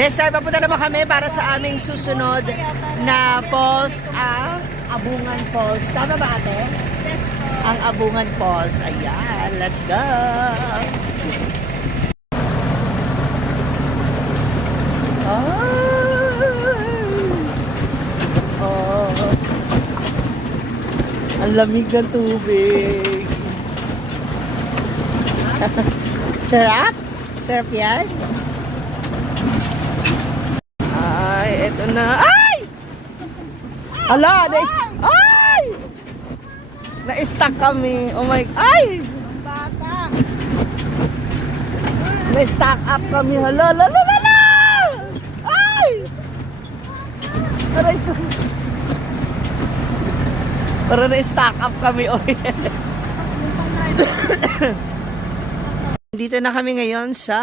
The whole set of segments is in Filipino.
Next time, papunta naman kami para sa aming susunod na falls, Abungan Falls. Tama ba, ate? Yes po. Ang Abungan Falls. Ayan, let's go! Oh, ang lamig ng tubig. Sarap? Sarap yan? Ay, eto na. Ay! Hala, ay! Na-stuck kami. Oh my, ay! Bata. Na-stuck up kami. Hala, hala, hala, hala! Ay! Aray ko. Para na-stuck up kami. Oy. Dito na kami ngayon sa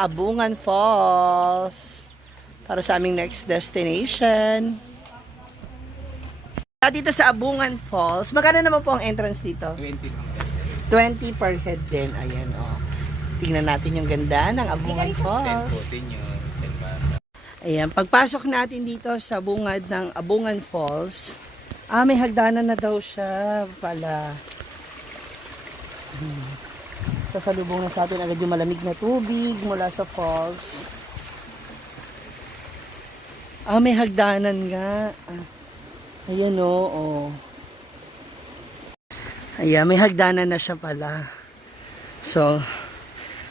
Abungan Falls para sa aming next destination. Dito sa Abungan Falls, magkano naman po ang entrance dito? 20 per head din. Ayan, oh. Tingnan natin yung ganda ng Abungan Falls. Ayan, pagpasok natin dito sa bungad ng Abungan Falls, may hagdanan na daw siya pala. Sasalubong na sa atin agad yung malamig na tubig mula sa falls. May hagdanan nga. Ayan o. Ayan, may hagdanan na siya pala. So,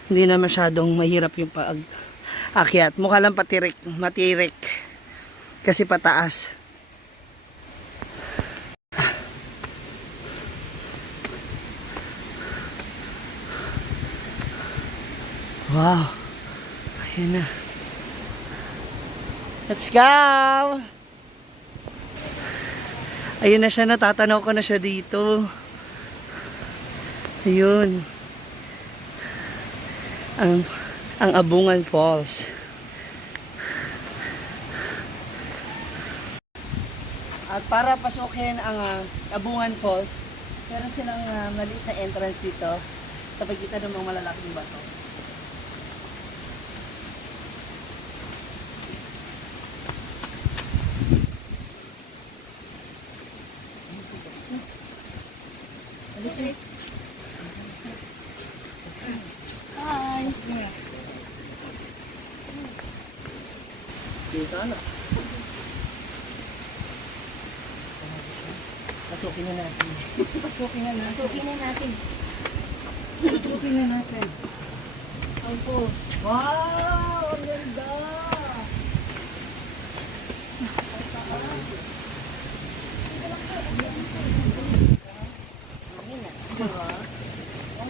hindi na masyadong mahirap yung pag-akyat. Mukha lang matirik. Kasi pataas. Wow. Ayan na. Let's go! Ayun na siya, natatanaw ko na siya dito. Ayun. Ang Abungan Falls. At para pasukin ang Abungan Falls, meron silang maliit na entrance dito sa pagitan ng mga malalaking bato. Hi. Dito na. Pasukin na natin. Ang post. Wow! Ang ganda!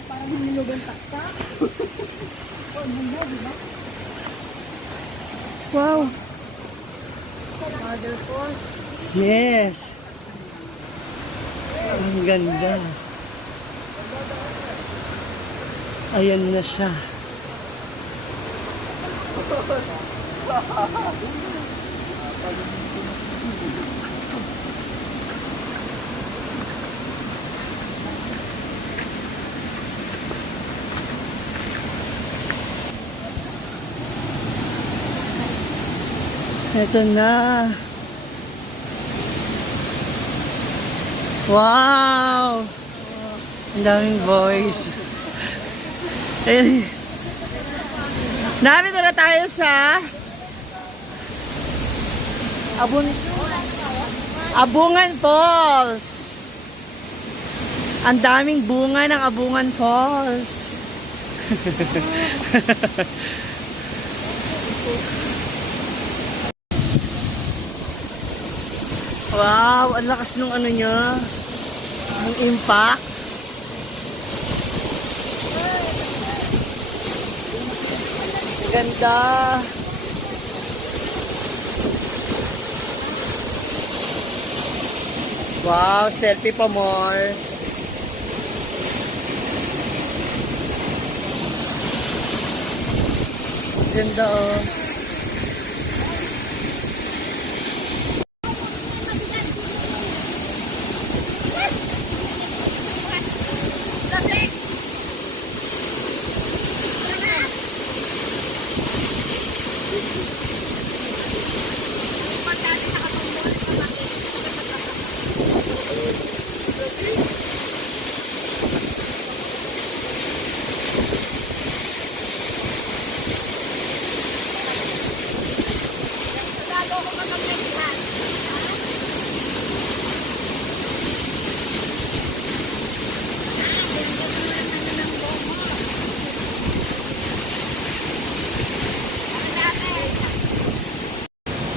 Parang hinilugan takta. Oh, ganda, di ba? Wow! Mother Falls. Yes! Ang ganda. Ayan na siya. Ito na. Wow! Ang daming boys. Ayun. Narito na tayo sa Abungan Falls. Ang daming bunga ng Abungan Falls. Wow, ang lakas nung ano niya. Ang impact. Ganda. Wow, selfie pa more. Ganda oh.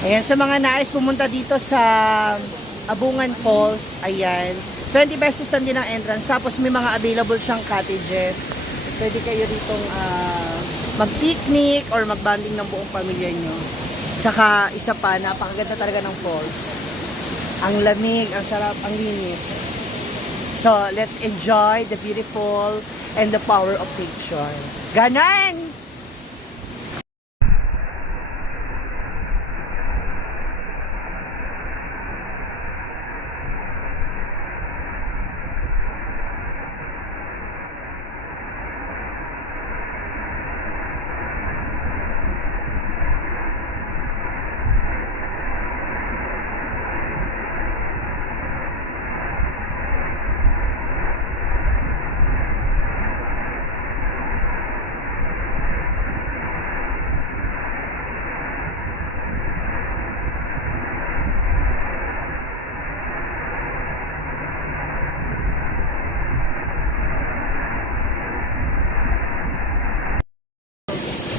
Ayan, sa mga nais pumunta dito sa Abungan Falls, ayan, 20 pesos lang din ang entrance. Tapos may mga available siyang cottages. Pwede kayo ditong mag-picnic or mag-banding ng buong pamilya nyo. Tsaka isa pa, napakaganda talaga ng falls. Ang lamig, ang sarap, ang linis. So, let's enjoy the beautiful and the power of nature. Ganon!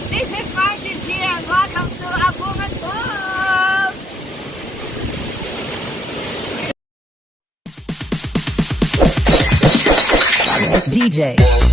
This is Martin here and welcome to Abungan Falls! It's DJ.